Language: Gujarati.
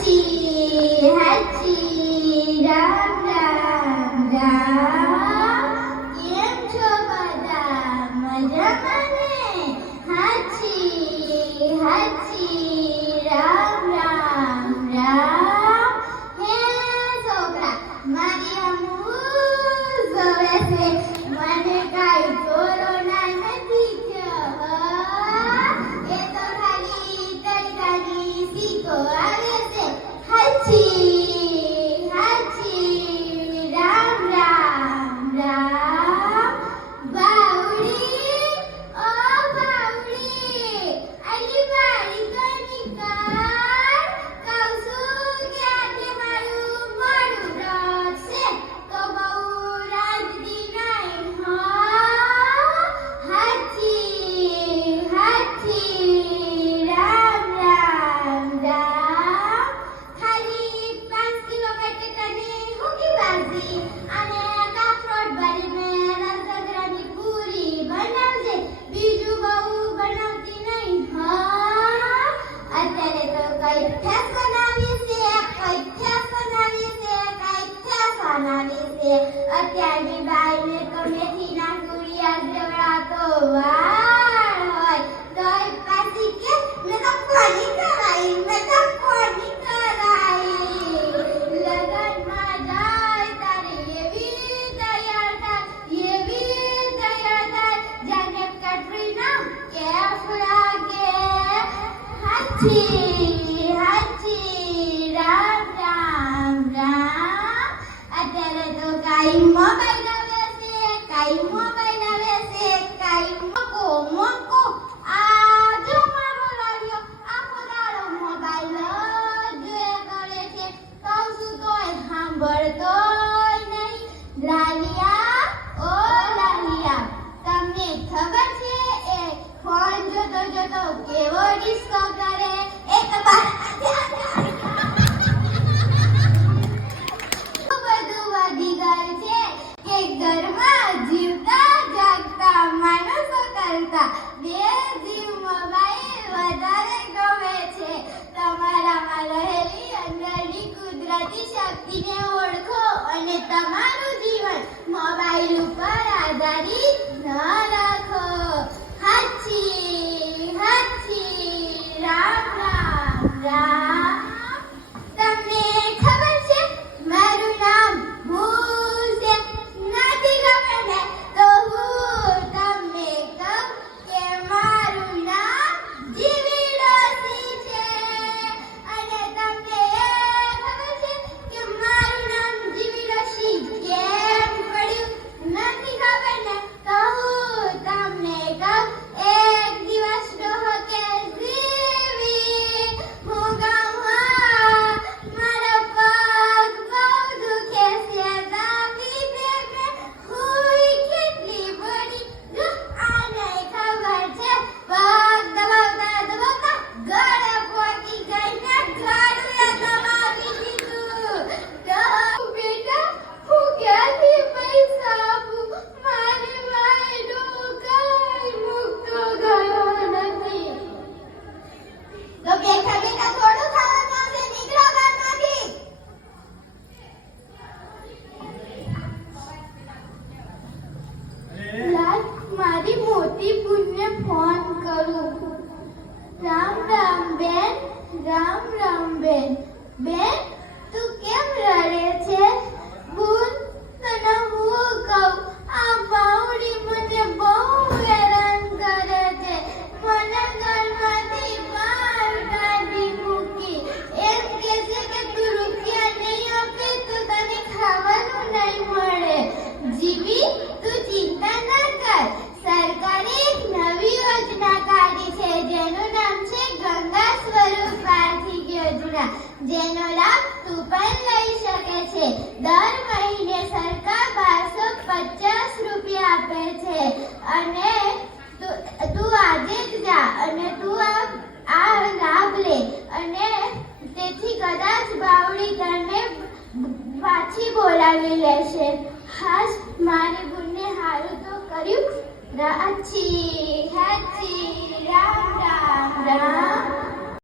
હાચી હાચી રામ રામ રામ કેમ છો બધા મજામાં ને હાચી હાચી રામ રામ રામ હે છોકરા મારી અમુ જોવે છે મને કાઈ કોરોના નથી થયો એ તો ખાલી તડકાની સીકો આવે છે હાચી હાચી રામ રામ રામ બાવડી ઓ બાવડી આલી મારી કનિકાર કહું છું કે આજે મારું મોડું રડશે તો બહુ રાંધતી નહીં હા હાચી હાચી રામ રામ રામ ખાલી 5 કિલો બટેટાની હુકી ભાજી અને કાફરોટ ભરીને રસગરાની પૂરી બનાવજે બીજું બહુ બનાવતી નહીં હા અત્યારે તો કઈ ફેસ બનાવી છે કઈ ફેસ બનાવી છે કઈ ફેસ બનાવી છે અત્યારની બાઈને તો મેથીના ગુડિયા જેવડાતો વાળ હોય તોય પાછી કે મેં તો કોની કરાઈ મેં તો કોની કરાઈ લગનમાં જાય તારે એવી તૈયાર થાય જાને કટરીના કેફ લાગે હાચી હાચી રામ રામ રામ અત્યારે તો કાઈ મોબાઈલ આવે છે કાઈ મોબાઈલ આવે છે કાઈ મોકો આ જો મારો લાગ્યો આખો દાડો મોબાઈલ જ કરે છે કહું છું તોય સાંભળતો નહીં લાલિયા ઓ લાલિયા તમને ખબર છે એ ફોન જોતો જોતો કેવો ડિસ્કો કરે એક બાર બધું વધી ગયું છે કે ઘરમાં જીવતા જાગતા માણસો કરતા બે જીવ મોબાઈલ વધારે ગમે છે તમારામાં રહેલી અંદરની કુદરતી શક્તિને ઓળખો અને તમારું જીવન મોબાઈલ ઉપર આધારિત ન રાખો હાચી હાચી રામ રામ રામ તમને ખબર છે મારું નામ હું છે નથી ખબર ને તો હું તમને કહું કે મારું નામ જીવી ડોસી છે અને તમને એ ખબર છે કે મારું નામ જીવી ડોસી કેમ પડ્યું નથી ખબર ને તો હું તમને કહું એક દિવસ ડોહો કે જીવી હું ગાઉં મારો પગ બહુ દુખે છે દાબી દે ને હુઈ કેટલી બડી આને ખબર છે પગ દબાવતા દબાવતા ગળે પહોંચી ગઈ ને ગળે દબાવી દીધું તો બેટા હું ક્યાંથી પૈસા આપું મારી માયનો કઈ મૂકતો ગયો નથી તો બેઠા બેઠા થોડું ખાવાનું આવશે નીકળો ઘરમાંથી લાલ મારી મોટી બુનને ફોન કરું રામ રામ બેન બેન તું કેમ રડે છે બુન તને હું કહું આ બાવડી મને બહુ હેરાન કરે છે મને ઘરમાંથી બહાર કાઢી મૂકી એમ કહે છે કે તું રૂપિયા નહીં આપે તો તને ખાવાનું નહીં મળે જીવી તું ચિંતા ના કર સરકારે એક નવી યોજના કાઢી છે જેનું નામ છે ગંગા સ્વરૂપ આર્થિક યોજના જેનો લાભ તું પણ લઈ શકે છે દર મહિને સરકાર 1250 રૂપિયા આપે છે અને તું આજે જ જા અને તું આ લાભ લે અને તેથી કદાચ બાવડી તને પાછી બોલાવી લેશે હાશ મારી બુનને હારું તો કર્યું રાચી હે